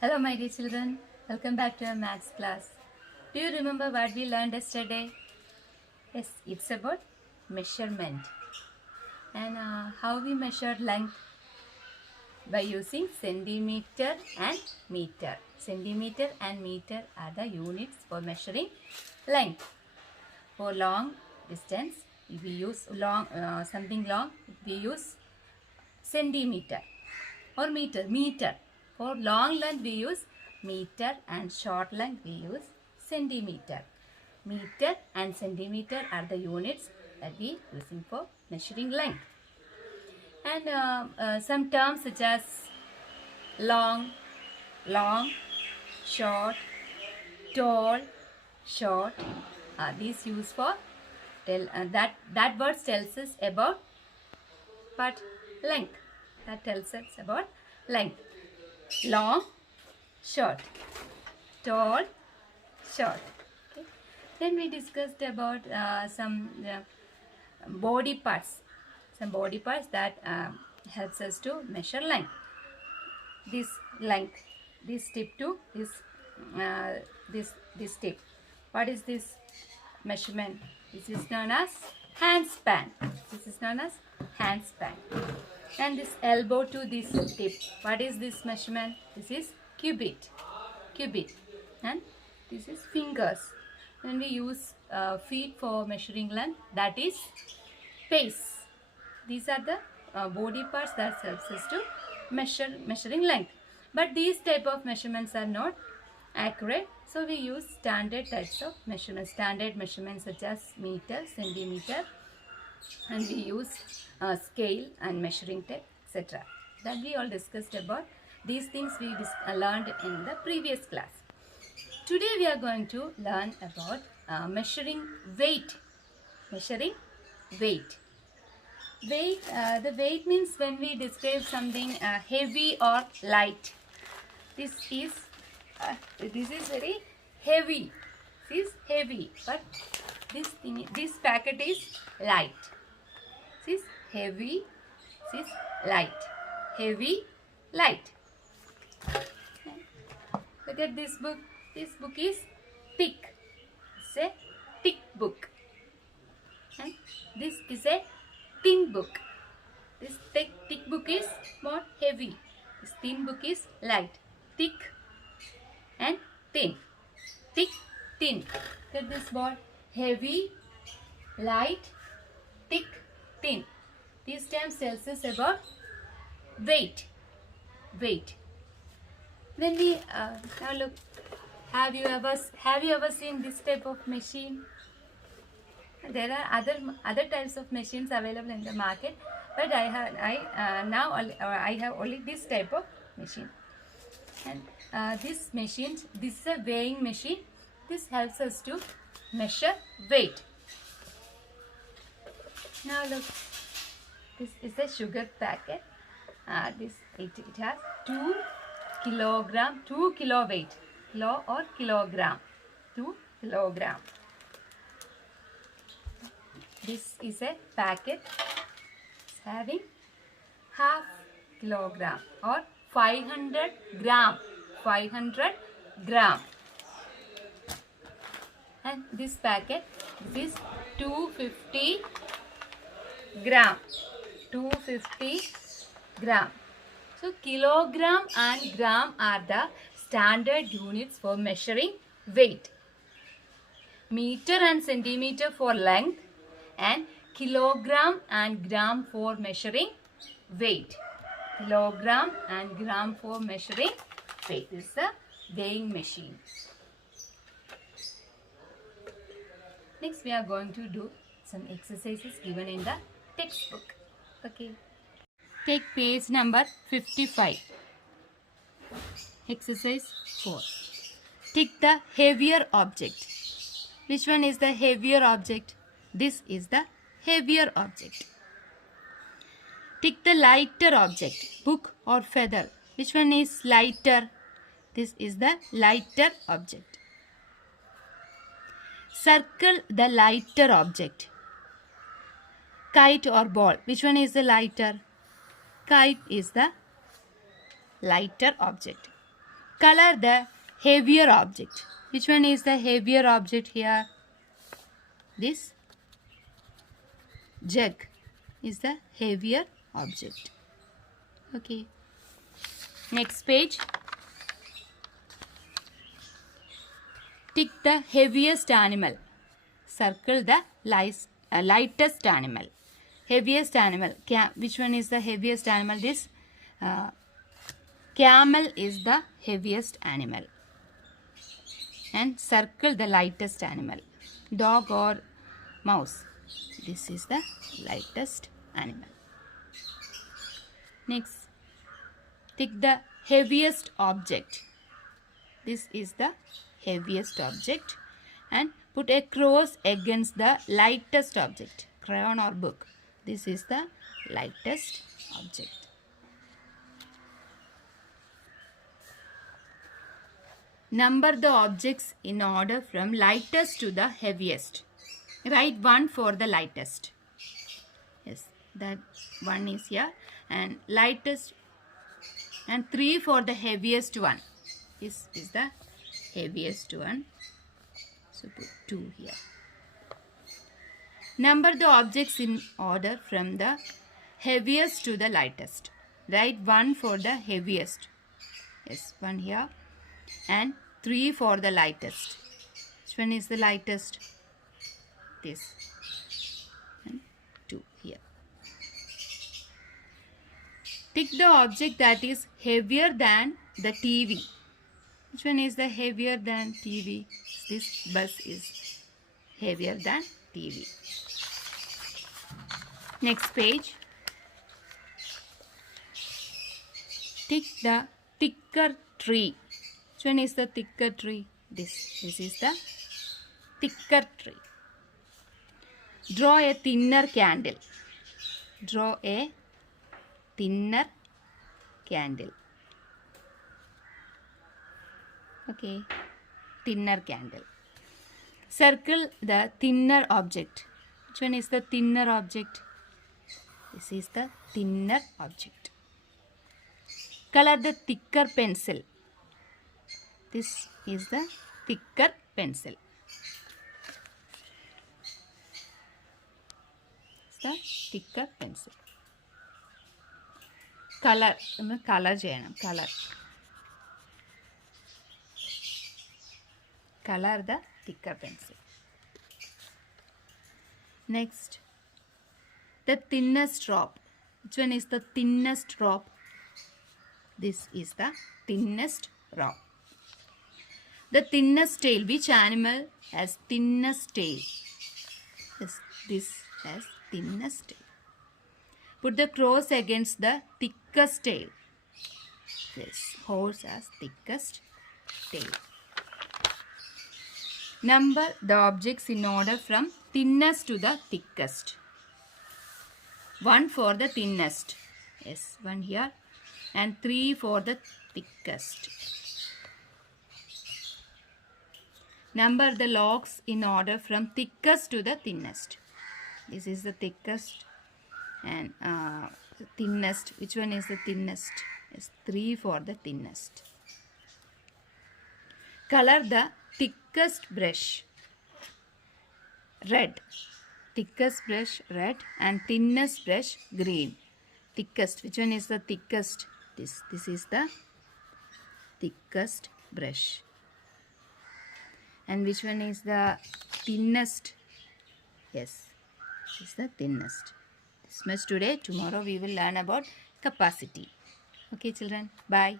Hello my dear children, welcome back to our maths class. Do you remember what we learned yesterday? Yes, it's about measurement and how we measure length by using centimeter and meter. Centimeter and meter are the units for measuring length. For long distance, if we use something long, we use centimeter or meter. Meter. For long length we use meter and short length we use centimeter. Meter and centimeter are the units that we using for measuring length. And some terms such as long, short, tall, short are these used for that words tells us about what length. That tells us about length. Long, short, tall, short. Okay. Then we discussed about some body parts. Some body parts that helps us to measure length. This length, this tip to this tip. What is this measurement? This is known as hand span. This is known as hand span. And this elbow to this tip. What is this measurement? This is cubit. And this is fingers. When we use feet for measuring length, that is pace. These are the body parts that helps us to measuring length. But these type of measurements are not accurate. So we use standard types of measurements. Standard measurements such as meter, centimeter, and we use scale and measuring tape, etc. That we all discussed about. These things we learned in the previous class. Today we are going to learn about measuring weight. Measuring weight. The weight means when we describe something heavy or light. This is very heavy. This is heavy, but this packet is light. This is heavy. This is light. Heavy, light. Look at this book. This book is thick. It's a thick book. And this is a thin book. This thick book is more heavy. This thin book is light. Thick and thin. Thick, thin. Look at this word. Heavy, light, thick, thin. These terms tells us about weight. Weight. When we now look, have you ever seen this type of machine? There are other types of machines available in the market, but I have only this type of machine. And this is a weighing machine. This helps us to measure weight. Now look, this is a sugar packet. It has 2 kilogram, 2 kilo weight, kilo or kilogram, 2 kilogram. This is a packet having half kilogram or 500 gram. 500 gram. And this packet is 250 gram. 250 gram. So kilogram and gram are the standard units for measuring weight. Meter and centimeter for length, and kilogram and gram for measuring weight. Kilogram and gram for measuring weight. This is a weighing machine. Next we are going to do some exercises given in the textbook. Okay. Take page number 55. Exercise 4. Take the heavier object. Which one is the heavier object? This is the heavier object. Take the lighter object, book or feather. Which one is lighter? This is the lighter object. Circle the lighter object. Kite or ball. Which one is the lighter? Kite is the lighter object. Color the heavier object. Which one is the heavier object here? This jug is the heavier object. Okay. Next page. Tick the heaviest animal. Circle the lightest animal. Heaviest animal. Which one is the heaviest animal? This camel is the heaviest animal. And circle the lightest animal. Dog or mouse. This is the lightest animal. Next. Tick the heaviest object. This is the heaviest object. And put a cross against the lightest object. Crayon or book. This is the lightest object. Number the objects in order from lightest to the heaviest. Write 1 for the lightest. Yes, that 1 is here. And lightest. And 3 for the heaviest one. This is the heaviest one. So put 2 here. Number the objects in order from the heaviest to the lightest. Write 1 for the heaviest. Yes, 1 here. And 3 for the lightest. Which one is the lightest? This. And 2 here. Tick the object that is heavier than the TV. Which one is the heavier than TV? This bus is heavier than TV. Next page. Tick the thicker tree. Which one is the thicker tree? This is the thicker tree. Draw a thinner candle. Draw a thinner candle. Okay, thinner candle. Circle the thinner object. Which one is the thinner object? This is the thinner object. Color the thicker pencil. This is the thicker pencil. It's the thicker pencil. Color. Color cheyanam. Color. Color the thicker pencil. Next. The thinnest drop. Which one is the thinnest drop? This is the thinnest drop. The thinnest tail. Which animal has thinnest tail? Yes, this has thinnest tail. Put the cross against the thickest tail. This horse has thickest tail. Number the objects in order from thinnest to the thickest. 1 for the thinnest. Yes, 1 here. And 3 for the thickest. Number the logs in order from thickest to the thinnest. This is the thickest and thinnest. Which one is the thinnest? Yes, 3 for the thinnest. Color the thickest brush. Red. Thickest brush red and thinnest brush green. Thickest. Which one is the thickest? This is the thickest brush. And which one is the thinnest? Yes, this is the thinnest. This much today. Tomorrow we will learn about capacity. Okay, children. Bye.